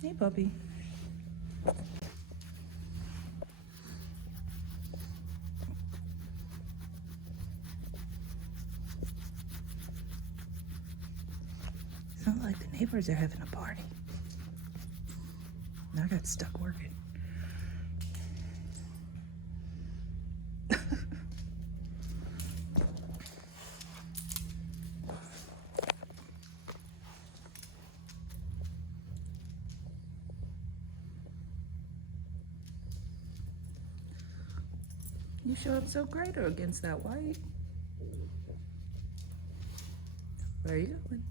Hey, puppy. Sounds like the neighbors are having a party. I got stuck working. You show up so great against that white. Where are you going?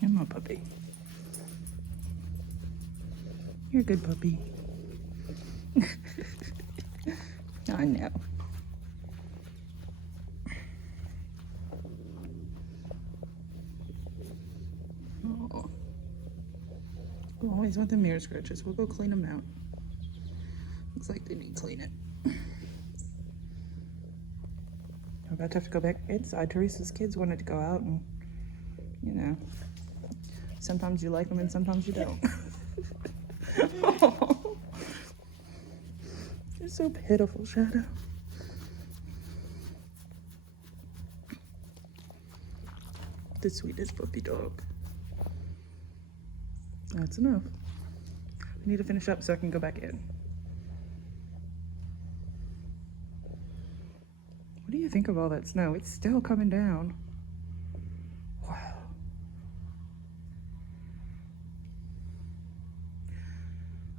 Come on, puppy. You're a good puppy. I know. Oh. We always want the mirror scratches. We'll go clean them out. Looks like they need cleaning. I'm about to have to go back inside. Teresa's kids wanted to go out and, you know, sometimes you like them and sometimes you don't. Oh, you're so pitiful, Shadow. The sweetest puppy dog. That's enough. I need to finish up so I can go back in. What do you think of all that snow? It's still coming down. Wow.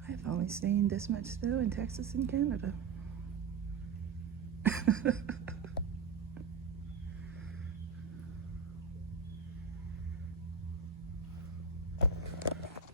I've only seen this much snow in Texas and Canada.